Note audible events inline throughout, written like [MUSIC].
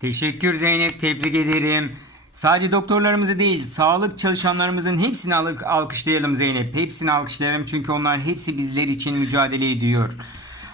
Teşekkür Zeynep, tebrik ederim. Sadece doktorlarımızı değil, sağlık çalışanlarımızın hepsini al- alkışlayalım Zeynep. Hepsini alkışlayalım çünkü onlar hepsi bizler için mücadele ediyor.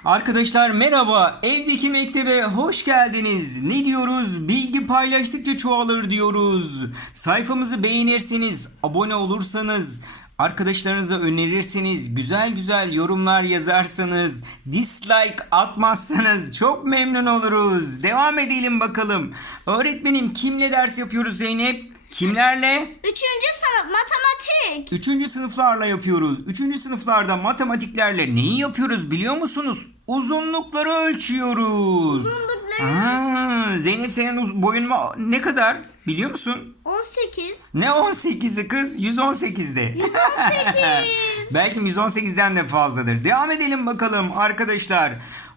Arkadaşlar merhaba, evdeki mektebe hoş geldiniz. Ne diyoruz? Bilgi paylaştıkça çoğalır diyoruz. Sayfamızı beğenirseniz, abone olursanız, Arkadaşlarınıza önerirseniz, güzel güzel yorumlar yazarsanız, dislike atmazsanız çok memnun oluruz. Devam edelim bakalım. Öğretmenim kimle ders yapıyoruz Zeynep? Kimlerle? Üçüncü sınıf matematik. Üçüncü sınıflarla yapıyoruz. Üçüncü sınıflarda matematiklerle neyi yapıyoruz biliyor musunuz? Uzunlukları ölçüyoruz. Uzunlukları Aa, Zeynep senin uz- boyun ne kadar biliyor musun? 18. Ne 18'i kız? 118'de. 118. [LAUGHS] Belki 118'den de fazladır. Devam edelim bakalım arkadaşlar.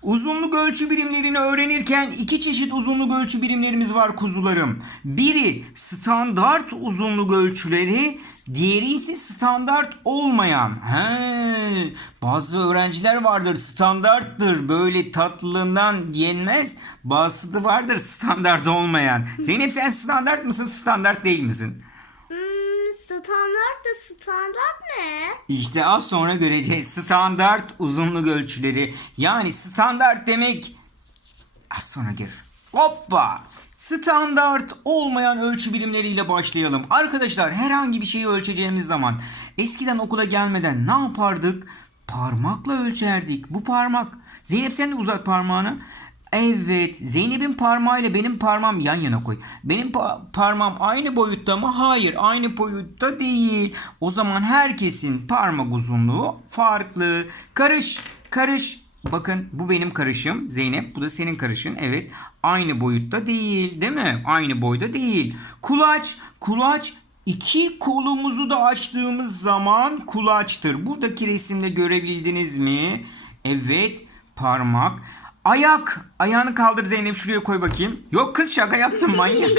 Uzunluk ölçü birimlerini öğrenirken iki çeşit uzunluk ölçü birimlerimiz var kuzularım. Biri standart uzunluk ölçüleri, diğeri ise standart olmayan. He, bazı öğrenciler vardır standarttır böyle tatlılığından yenmez. Bazısı da vardır standart olmayan. Zeynep sen standart mısın standart değil misin? Standart da standart ne? İşte az sonra göreceğiz. Standart uzunluk ölçüleri. Yani standart demek az sonra gelir. Hoppa! Standart olmayan ölçü birimleriyle başlayalım. Arkadaşlar herhangi bir şeyi ölçeceğimiz zaman eskiden okula gelmeden ne yapardık? Parmakla ölçerdik. Bu parmak. Zeynep sen de uzat parmağını. Evet, Zeynep'in parmağıyla benim parmağım yan yana koy. Benim pa- parmağım aynı boyutta mı? Hayır, aynı boyutta değil. O zaman herkesin parmak uzunluğu farklı. Karış, karış. Bakın bu benim karışım Zeynep. Bu da senin karışın. Evet. Aynı boyutta değil, değil mi? Aynı boyda değil. Kulaç, kulaç İki kolumuzu da açtığımız zaman kulaçtır. Buradaki resimde görebildiniz mi? Evet, parmak. Ayak. Ayağını kaldır Zeynep şuraya koy bakayım. Yok kız şaka yaptım manyak.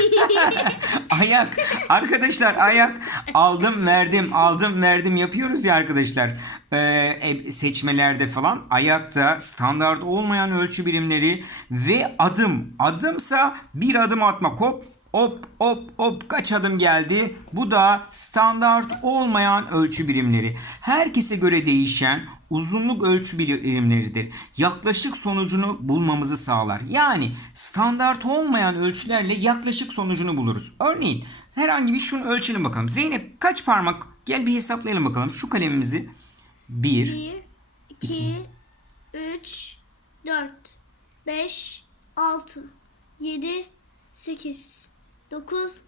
[LAUGHS] ayak. Arkadaşlar ayak. Aldım verdim aldım verdim yapıyoruz ya arkadaşlar. Ee, e, seçmelerde falan ayakta standart olmayan ölçü birimleri ve adım. Adımsa bir adım atmak hop Hop hop hop kaç adım geldi? Bu da standart olmayan ölçü birimleri. Herkese göre değişen uzunluk ölçü birimleridir. Yaklaşık sonucunu bulmamızı sağlar. Yani standart olmayan ölçülerle yaklaşık sonucunu buluruz. Örneğin herhangi bir şunu ölçelim bakalım. Zeynep kaç parmak? Gel bir hesaplayalım bakalım. Şu kalemimizi 1, 1, 2, 3, 4, 5, 6, 7, 8, 9,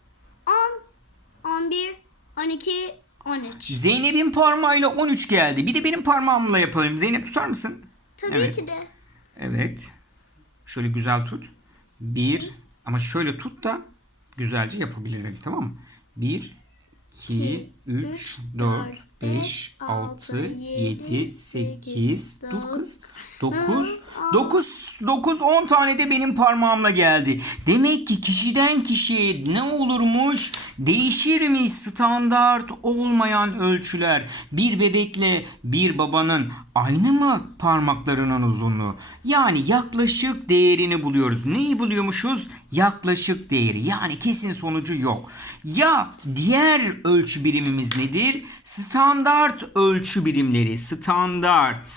10, 11, 12, 13. Zeynep'in parmağıyla 13 geldi. Bir de benim parmağımla yapalım. Zeynep tutar mısın? Tabii Evet. ki de. Evet. Şöyle güzel tut. Bir. Ama şöyle tut da güzelce yapabilirim. Tamam mı? Bir, iki, üç, dört, beş, altı, yedi, sekiz, dokuz, dokuz, dokuz, dokuz, on tane de benim parmağımla geldi. Demek ki kişiden kişiye ne olurmuş? Değişirmiş standart olmayan ölçüler. Bir bebekle bir babanın aynı mı parmaklarının uzunluğu? Yani yaklaşık değerini buluyoruz. Neyi buluyormuşuz? Yaklaşık değeri. Yani kesin sonucu yok. Ya diğer ölçü birimimiz nedir? Standart ölçü birimleri. Standart.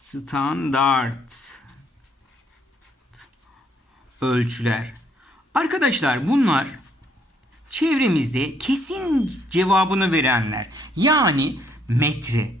Standart ölçüler. Arkadaşlar bunlar çevremizde kesin cevabını verenler. Yani metre.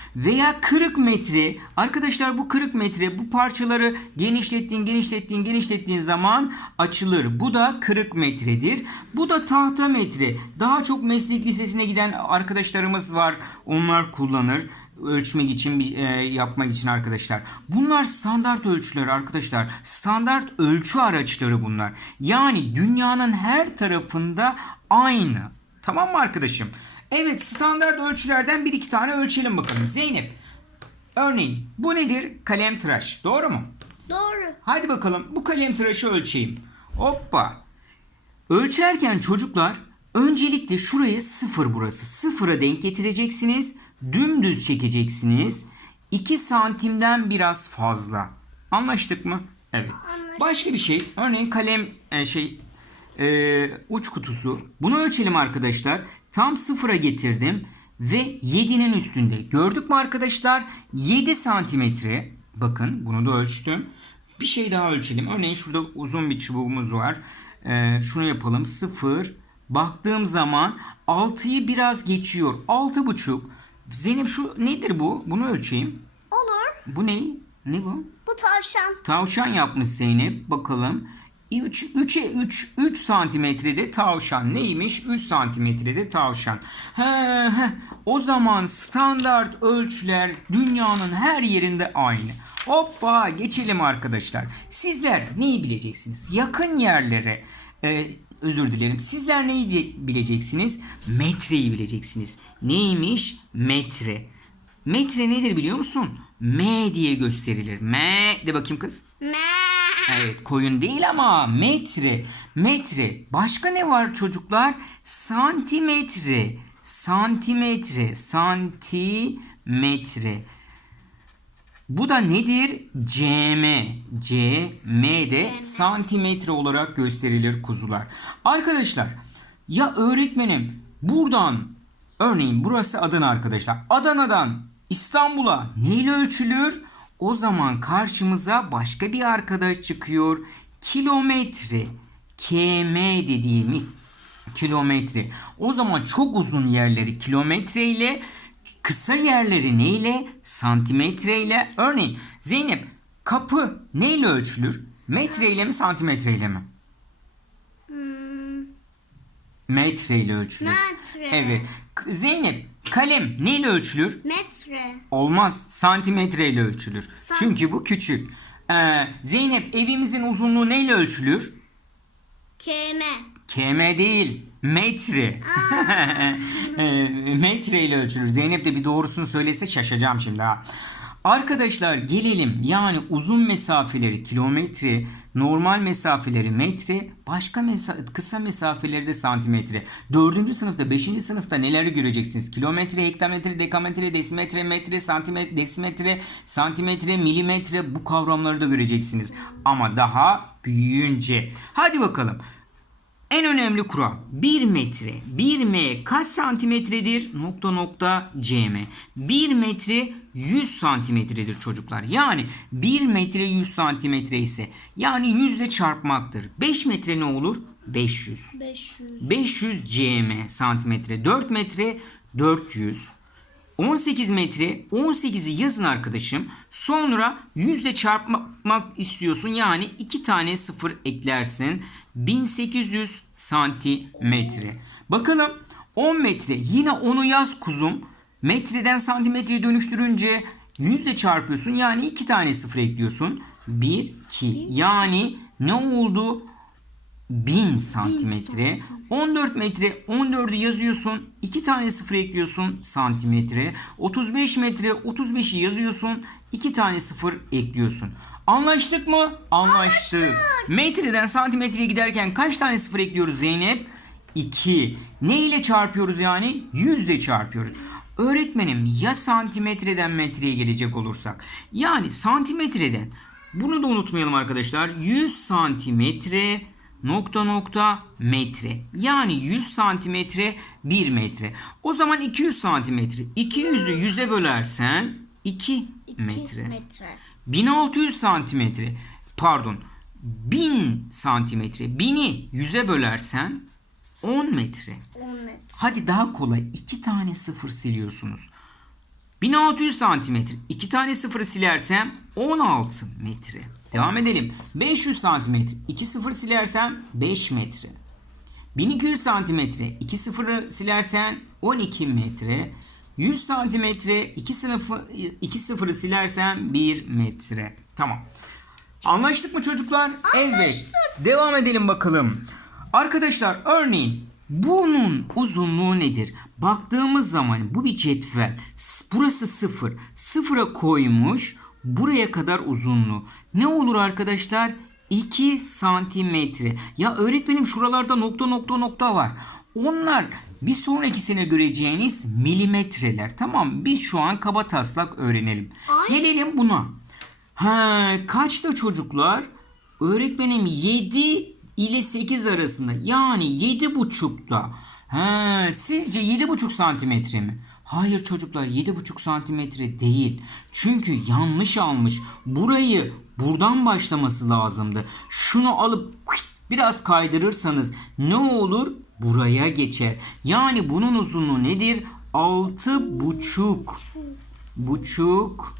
Veya kırık metre. Arkadaşlar bu kırık metre bu parçaları genişlettiğin genişlettiğin genişlettiğin zaman açılır. Bu da kırık metredir. Bu da tahta metre. Daha çok meslek lisesine giden arkadaşlarımız var. Onlar kullanır. ölçmek için e, yapmak için arkadaşlar. Bunlar standart ölçüler arkadaşlar. Standart ölçü araçları bunlar. Yani dünyanın her tarafında aynı. Tamam mı arkadaşım? Evet standart ölçülerden bir iki tane ölçelim bakalım. Zeynep. Örneğin bu nedir? Kalem tıraş. Doğru mu? Doğru. Hadi bakalım bu kalem tıraşı ölçeyim. Hoppa. Ölçerken çocuklar öncelikle şuraya sıfır burası. Sıfıra denk getireceksiniz. Dümdüz çekeceksiniz. 2 santimden biraz fazla. Anlaştık mı? Evet. Anlaştık. Başka bir şey. Örneğin kalem e, şey e, uç kutusu. Bunu ölçelim arkadaşlar. Tam sıfıra getirdim ve 7'nin üstünde. Gördük mü arkadaşlar? 7 santimetre. Bakın bunu da ölçtüm. Bir şey daha ölçelim. Örneğin şurada uzun bir çubuğumuz var. E, şunu yapalım. 0. Baktığım zaman 6'yı biraz geçiyor. 6,5. Zeynep şu nedir bu? Bunu ölçeyim. Olur. Bu ne? Ne bu? Bu tavşan. Tavşan yapmış Zeynep. Bakalım. 3 3'e 3 3 santimetrede tavşan neymiş? 3 santimetrede tavşan. He, he. O zaman standart ölçüler dünyanın her yerinde aynı. Hoppa geçelim arkadaşlar. Sizler neyi bileceksiniz? Yakın yerlere e, özür dilerim. Sizler neyi bileceksiniz? Metreyi bileceksiniz. Neymiş? Metre. Metre nedir biliyor musun? M diye gösterilir. M de bakayım kız. Me. Evet koyun değil ama metre. Metre. Başka ne var çocuklar? Santimetre. Santimetre. Santimetre. Bu da nedir? cm. cm de santimetre olarak gösterilir kuzular. Arkadaşlar ya öğretmenim buradan örneğin burası Adana arkadaşlar. Adana'dan İstanbul'a neyle ölçülür? O zaman karşımıza başka bir arkadaş çıkıyor. Kilometre. km dediğimiz kilometre. O zaman çok uzun yerleri kilometre ile kısa yerleri neyle? Santimetre ile. Örneğin Zeynep kapı neyle ölçülür? Metre ile mi santimetre ile mi? Hmm, Metre ile ölçülür. metre. Evet. Zeynep kalem neyle ölçülür? Metre. Olmaz. Santimetre ile ölçülür. Sant- Çünkü bu küçük. Ee, Zeynep evimizin uzunluğu neyle ölçülür? Keme. Km değil. Metre. [LAUGHS] Ee, metre ile ölçülür. Zeynep de bir doğrusunu söylese şaşacağım şimdi ha. Arkadaşlar gelelim yani uzun mesafeleri kilometre, normal mesafeleri metre, başka mesa kısa mesafeleri de santimetre. Dördüncü sınıfta, beşinci sınıfta neleri göreceksiniz? Kilometre, hektametre, dekametre, desimetre, metre, santimetre, desimetre, santimetre, milimetre bu kavramları da göreceksiniz. Ama daha büyüyünce. Hadi bakalım. En önemli kural 1 metre. 1 m kaç santimetredir? Nokta nokta cm. 1 metre 100 santimetredir çocuklar. Yani 1 metre 100 santimetre ise yani 100 ile çarpmaktır. 5 metre ne olur? 500. 500. 500 cm santimetre. 4 metre 400. 18 metre 18'i yazın arkadaşım. Sonra yüzle çarpmak istiyorsun. Yani iki tane sıfır eklersin. 1800 santimetre. Bakalım 10 metre yine onu yaz kuzum. Metreden santimetreye dönüştürünce yüzle çarpıyorsun. Yani iki tane sıfır ekliyorsun. 1, 2. Yani ne oldu? 1000 santimetre. 14 metre 14'ü yazıyorsun. 2 tane sıfır ekliyorsun santimetre. 35 metre 35'i yazıyorsun. 2 tane sıfır ekliyorsun. Anlaştık mı? Anlaştık. Metreden santimetreye giderken kaç tane sıfır ekliyoruz Zeynep? 2. Ne ile çarpıyoruz yani? 100 ile çarpıyoruz. Öğretmenim ya santimetreden metreye gelecek olursak. Yani santimetreden bunu da unutmayalım arkadaşlar. 100 santimetre nokta nokta metre. Yani 100 santimetre 1 metre. O zaman 200 santimetre. 200'ü 100'e bölersen 2 metre. metre. 1600 santimetre pardon 1000 santimetre 1000'i 100'e bölersen 10 metre. 10 metre. Hadi daha kolay iki tane sıfır siliyorsunuz. 1600 santimetre. iki tane sıfırı silersem 16 metre. Devam edelim. 500 santimetre. 2 sıfır silersem 5 metre. 1200 santimetre. 2 sıfırı silersen 12 metre. 100 santimetre 2 sınıfı 2 sıfırı silersen 1 metre. Tamam. Anlaştık mı çocuklar? Evet. Devam edelim bakalım. Arkadaşlar örneğin bunun uzunluğu nedir? Baktığımız zaman bu bir cetvel. Burası sıfır. Sıfıra koymuş. Buraya kadar uzunluğu. Ne olur arkadaşlar? 2 santimetre. Ya öğretmenim şuralarda nokta nokta nokta var. Onlar bir sonraki sene göreceğiniz milimetreler. Tamam biz şu an kaba taslak öğrenelim. Ay. Gelelim buna. Ha, kaçta çocuklar? Öğretmenim 7 ile 8 arasında. Yani 7 buçukta. Ha, sizce 7,5 santimetre mi? Hayır çocuklar 7,5 santimetre değil. Çünkü yanlış almış. Burayı buradan başlaması lazımdı. Şunu alıp biraz kaydırırsanız ne olur? Buraya geçer. Yani bunun uzunluğu nedir? 6 buçuk. Buçuk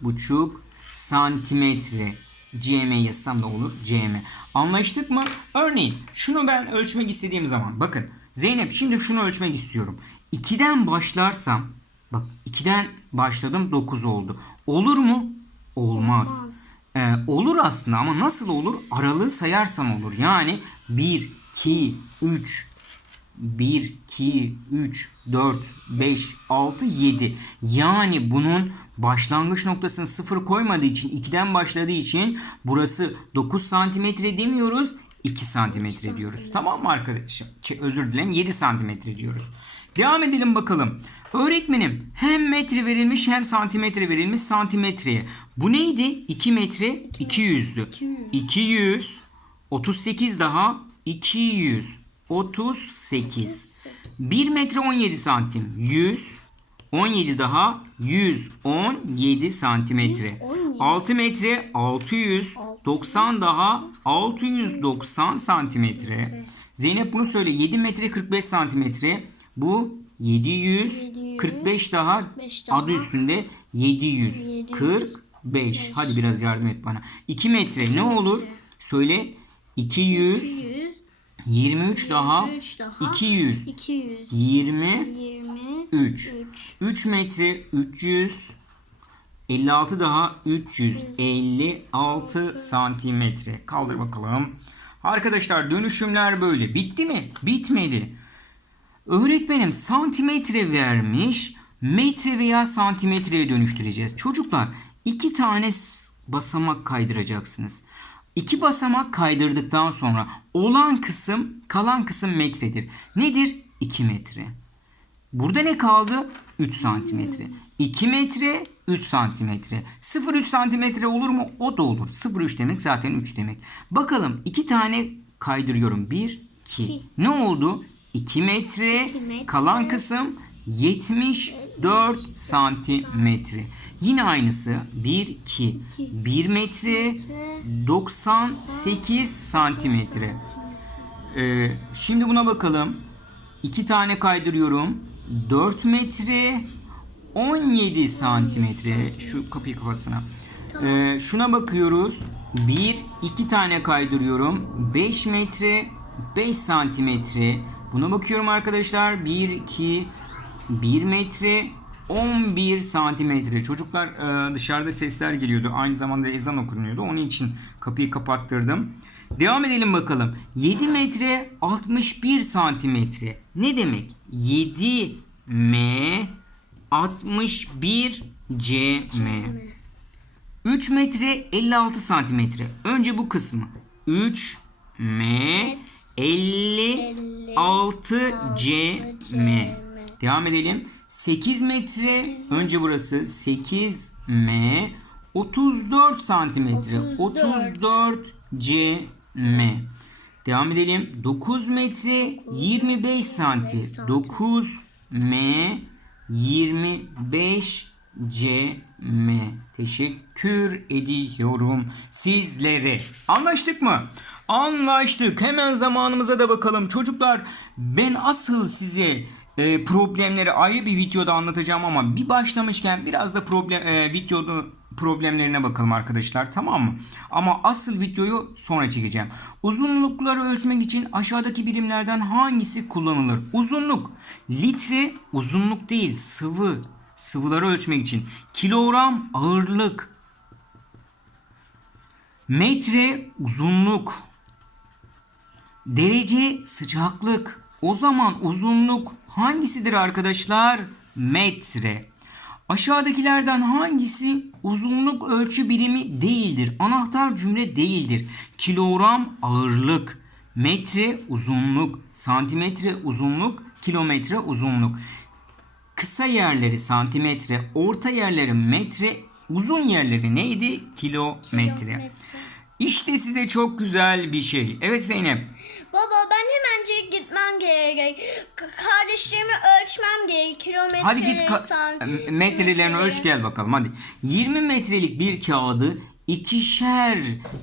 buçuk santimetre. cm yazsam da olur cm. Anlaştık mı? Örneğin şunu ben ölçmek istediğim zaman bakın Zeynep şimdi şunu ölçmek istiyorum. 2'den başlarsam bak 2'den başladım 9 oldu. Olur mu? Olmaz. Olmaz. Ee, olur aslında ama nasıl olur? Aralığı sayarsan olur. Yani 1, 2, 3, 1, 2, 3, 4, 5, 6, 7. Yani bunun başlangıç noktasını sıfır koymadığı için 2'den başladığı için burası 9 santimetre demiyoruz 2 santimetre diyoruz. Tamam mı arkadaşım? Ki özür dilerim 7 santimetre diyoruz. Devam edelim bakalım. Öğretmenim hem metre verilmiş hem santimetre verilmiş santimetreye. Bu neydi? 2 metre 200'dü. 200 38 daha 200 38 1 metre 17 santim. 100 17 daha 117 santimetre. 117. 6 metre 600 90 daha 690 santimetre. Zeynep bunu söyle. 7 metre 45 santimetre. Bu 700 45 daha 45 daha. adı üstünde 745 hadi biraz yardım et bana. 2 metre. Ne olur? söyle. 200 200. 23 daha 23 daha. 200 200. 20 23. 3 3 metre 300 56 daha 356 santimetre. Kaldır bakalım. Arkadaşlar dönüşümler böyle. Bitti mi? Bitmedi. Öğretmenim santimetre vermiş. Metre veya santimetreye dönüştüreceğiz. Çocuklar iki tane basamak kaydıracaksınız. İki basamak kaydırdıktan sonra olan kısım kalan kısım metredir. Nedir? 2 metre. Burada ne kaldı? 3 santimetre. 2 metre 3 santimetre. 0,3 santimetre olur mu? O da olur. 0,3 demek zaten 3 demek. Bakalım 2 tane kaydırıyorum. 1, 2. İki. Ne oldu? 2 metre, İki metre. kalan kısım 74 santimetre. Yine aynısı 1, 2. 1 metre 98 santimetre. Ee, şimdi buna bakalım. 2 tane kaydırıyorum. 4 metre 17 santimetre. Şu kapıyı kapatsana. Ee, şuna bakıyoruz. 1 2 tane kaydırıyorum. 5 metre 5 santimetre. Buna bakıyorum arkadaşlar. 1 2 1 metre 11 santimetre. Çocuklar e, dışarıda sesler geliyordu. Aynı zamanda ezan okunuyordu. Onun için kapıyı kapattırdım. Devam edelim bakalım. 7 metre 61 santimetre. Ne demek? 7 m 61 cm. 3 metre 56 santimetre. Önce bu kısmı. 3 m 56 cm. Devam edelim. 8 metre. Önce burası 8 m 34 santimetre. 34 34 cm. Devam edelim. 9 metre 25 santi. 9 m 25 cm. Teşekkür ediyorum sizlere. Anlaştık mı? Anlaştık. Hemen zamanımıza da bakalım. Çocuklar ben asıl size e, problemleri ayrı bir videoda anlatacağım ama bir başlamışken biraz da problem e, videoda problemlerine bakalım arkadaşlar tamam mı? Ama asıl videoyu sonra çekeceğim. Uzunlukları ölçmek için aşağıdaki birimlerden hangisi kullanılır? Uzunluk. Litre uzunluk değil sıvı. Sıvıları ölçmek için. Kilogram ağırlık. Metre uzunluk. Derece sıcaklık. O zaman uzunluk hangisidir arkadaşlar? Metre. Aşağıdakilerden hangisi uzunluk ölçü birimi değildir? Anahtar cümle değildir. Kilogram ağırlık, metre uzunluk, santimetre uzunluk, kilometre uzunluk. Kısa yerleri santimetre, orta yerleri metre, uzun yerleri neydi? Kilometre. Kilometre. İşte size çok güzel bir şey. Evet Zeynep. Baba ben hemencik gitmem gerek. K- Kardeşlerimi ölçmem gerek. Kilometre, Hadi git ka- metrelerini ölç gel bakalım hadi. 20 metrelik bir kağıdı ikişer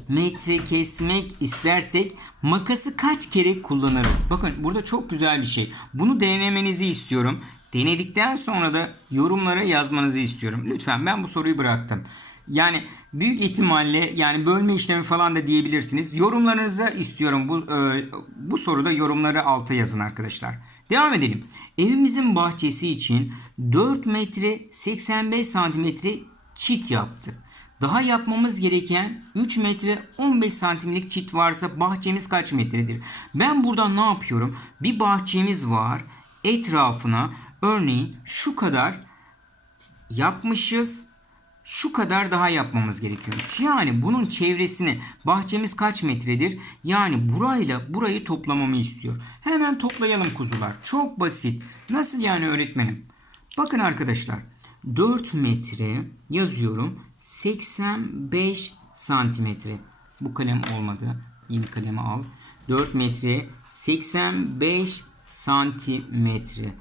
metre kesmek istersek makası kaç kere kullanırız? Bakın burada çok güzel bir şey. Bunu denemenizi istiyorum. Denedikten sonra da yorumlara yazmanızı istiyorum. Lütfen ben bu soruyu bıraktım. Yani büyük ihtimalle yani bölme işlemi falan da diyebilirsiniz. Yorumlarınızı istiyorum. Bu e, bu soruda yorumları alta yazın arkadaşlar. Devam edelim. Evimizin bahçesi için 4 metre 85 santimetre çit yaptık. Daha yapmamız gereken 3 metre 15 santimlik çit varsa bahçemiz kaç metredir? Ben burada ne yapıyorum? Bir bahçemiz var. Etrafına örneğin şu kadar yapmışız. Şu kadar daha yapmamız gerekiyormuş. Yani bunun çevresini bahçemiz kaç metredir? Yani burayla burayı toplamamı istiyor. Hemen toplayalım kuzular. Çok basit. Nasıl yani öğretmenim? Bakın arkadaşlar. 4 metre yazıyorum. 85 santimetre. Bu kalem olmadı. Yeni kalemi al. 4 metre 85 santimetre.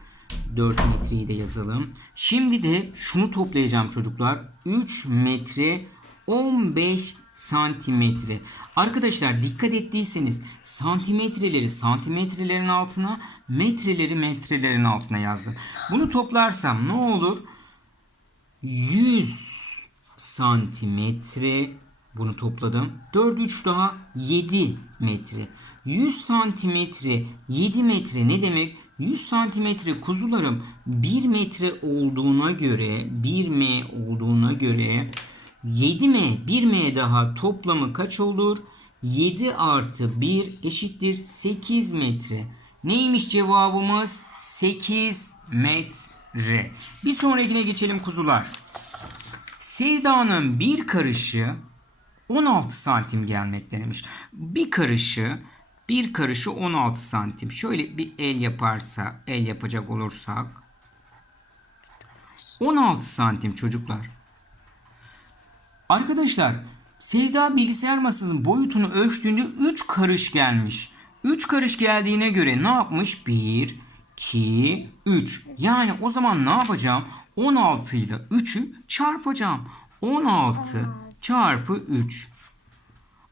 4 metreyi de yazalım. Şimdi de şunu toplayacağım çocuklar. 3 metre 15 santimetre. Arkadaşlar dikkat ettiyseniz santimetreleri santimetrelerin altına, metreleri metrelerin altına yazdım. Bunu toplarsam ne olur? 100 santimetre bunu topladım. 4 3 daha 7 metre. 100 santimetre 7 metre ne demek? 100 santimetre kuzularım 1 metre olduğuna göre 1 m olduğuna göre 7 m 1 m daha toplamı kaç olur? 7 artı 1 eşittir 8 metre. Neymiş cevabımız? 8 metre. Bir sonrakine geçelim kuzular. Sevda'nın bir karışı 16 santim gelmektemiş. Bir karışı bir karışı 16 santim. Şöyle bir el yaparsa, el yapacak olursak 16 santim çocuklar. Arkadaşlar Sevda bilgisayar masasının boyutunu ölçtüğünde 3 karış gelmiş. 3 karış geldiğine göre ne yapmış? 1, 2, 3. Yani o zaman ne yapacağım? 16 ile 3'ü çarpacağım. 16 çarpı 3.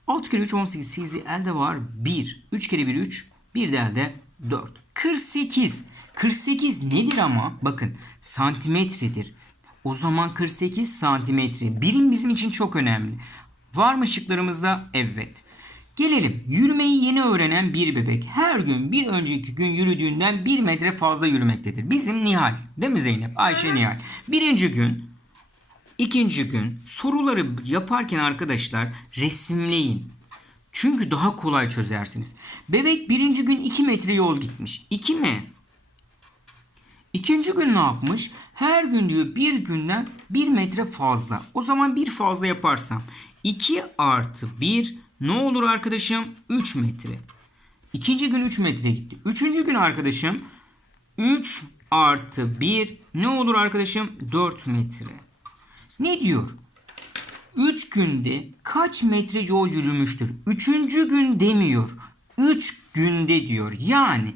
6 kere 3 18. 8'i elde var 1. 3 kere 1 3. Bir de elde 4. 48. 48 nedir ama? Bakın santimetredir. O zaman 48 santimetre. Birim bizim için çok önemli. Var mı şıklarımızda? Evet. Gelelim. Yürümeyi yeni öğrenen bir bebek her gün bir önceki gün yürüdüğünden 1 metre fazla yürümektedir. Bizim Nihal. Değil mi Zeynep? Ayşe Nihal. Birinci gün İkinci gün soruları yaparken arkadaşlar resimleyin. Çünkü daha kolay çözersiniz. Bebek birinci gün 2 metre yol gitmiş. 2 mi? İkinci gün ne yapmış? Her gün diyor bir günden 1 metre fazla. O zaman bir fazla yaparsam 2 artı 1 ne olur arkadaşım? 3 metre. İkinci gün 3 metre gitti. Üçüncü gün arkadaşım 3 artı 1 ne olur arkadaşım? 4 metre. Ne diyor? 3 günde kaç metre yol yürümüştür? Üçüncü gün demiyor. 3 günde diyor. Yani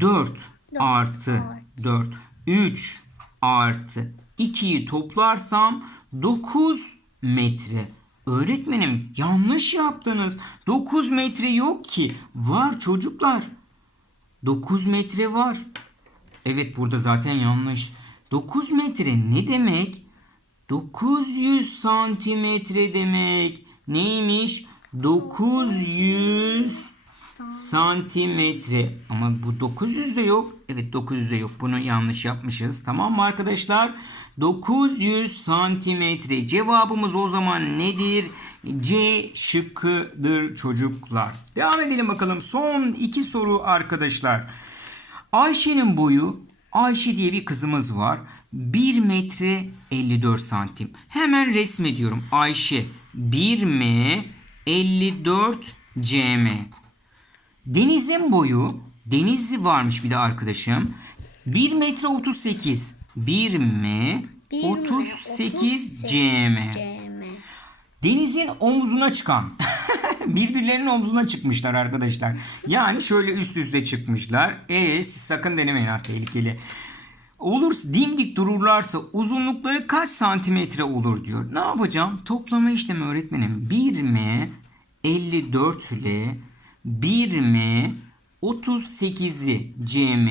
4 artı 4. 3 artı 2'yi toplarsam 9 metre. Öğretmenim yanlış yaptınız. 9 metre yok ki. Var çocuklar. 9 metre var. Evet burada zaten yanlış. 9 metre ne demek? 900 santimetre demek. Neymiş? 900 santimetre. Ama bu 900 de yok. Evet 900 de yok. Bunu yanlış yapmışız. Tamam mı arkadaşlar? 900 santimetre. Cevabımız o zaman nedir? C şıkkıdır çocuklar. Devam edelim bakalım. Son iki soru arkadaşlar. Ayşe'nin boyu Ayşe diye bir kızımız var. 1 metre 54 santim. Hemen resmediyorum. Ayşe 1 m 54 cm. Deniz'in boyu Denizli varmış bir de arkadaşım. 1 metre 38. 1 m 38 cm. Deniz'in omzuna çıkan. [LAUGHS] Birbirlerinin omzuna çıkmışlar arkadaşlar. Yani şöyle üst üste çıkmışlar. E siz sakın denemeyin ha tehlikeli. Olur dimdik dururlarsa uzunlukları kaç santimetre olur diyor. Ne yapacağım? Toplama işlemi öğretmenim. 1m 54 ile 1m 38'i cm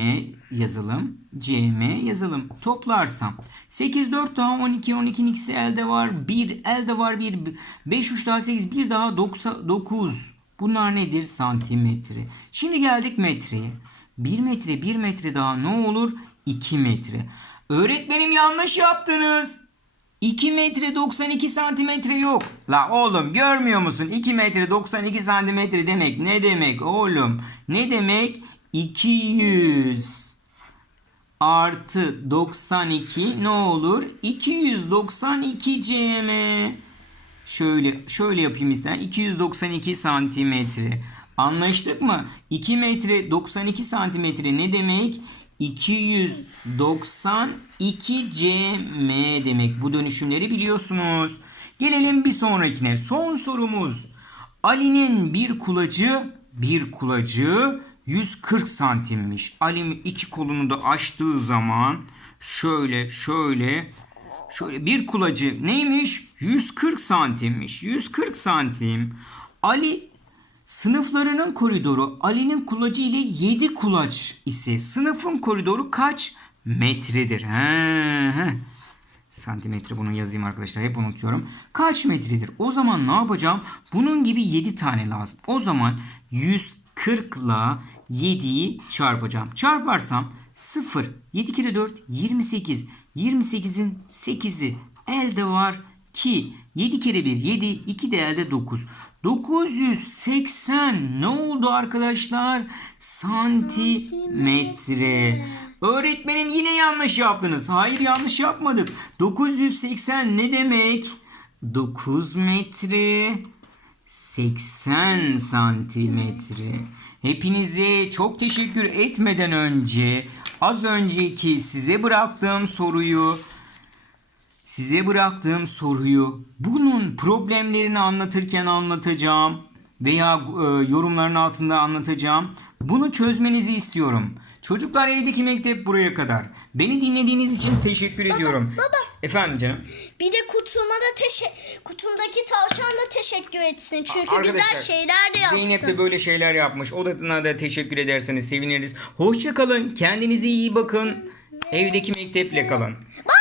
yazalım. cm yazalım. Toplarsam 8 4 daha 12 12'nin ikisi elde var. 1 elde var 1 5 3 daha 8 1 daha 9. Bunlar nedir? Santimetre. Şimdi geldik metreye. 1 metre 1 metre daha ne olur? 2 metre. Öğretmenim yanlış yaptınız. 2 metre 92 santimetre yok. La oğlum görmüyor musun? 2 metre 92 santimetre demek ne demek oğlum? Ne demek? 200 artı 92 ne olur? 292 cm. Şöyle şöyle yapayım istersen 292 santimetre. Anlaştık mı? 2 metre 92 santimetre ne demek? 292 cm demek. Bu dönüşümleri biliyorsunuz. Gelelim bir sonrakine. Son sorumuz. Ali'nin bir kulacı bir kulacı 140 santimmiş. Ali iki kolunu da açtığı zaman şöyle şöyle şöyle bir kulacı neymiş? 140 santimmiş. 140 santim. Ali Sınıflarının koridoru Ali'nin kulacı ile 7 kulaç ise sınıfın koridoru kaç metredir? He, he. Santimetre bunu yazayım arkadaşlar hep unutuyorum. Kaç metredir? O zaman ne yapacağım? Bunun gibi 7 tane lazım. O zaman 140 ile 7'yi çarpacağım. Çarparsam 0, 7 kere 4, 28. 28'in 8'i elde var ki 7 kere 1 7 2 de elde 9. 980 ne oldu arkadaşlar? Santimetre. Öğretmenim yine yanlış yaptınız. Hayır yanlış yapmadık. 980 ne demek? 9 metre 80 santimetre. Hepinize çok teşekkür etmeden önce az önceki size bıraktığım soruyu size bıraktığım soruyu bunun problemlerini anlatırken anlatacağım veya e, yorumların altında anlatacağım. Bunu çözmenizi istiyorum. Çocuklar evdeki mektep buraya kadar. Beni dinlediğiniz için teşekkür ediyorum. baba. Efendim canım. Bir de kutuma da teşe kutumdaki tavşan da teşekkür etsin. Çünkü güzel Arkadaşlar, şeyler de yaptın. Zeynep de böyle şeyler yapmış. O da da teşekkür ederseniz seviniriz. Hoşça kalın. Kendinize iyi bakın. Evdeki mekteple kalın. Bye.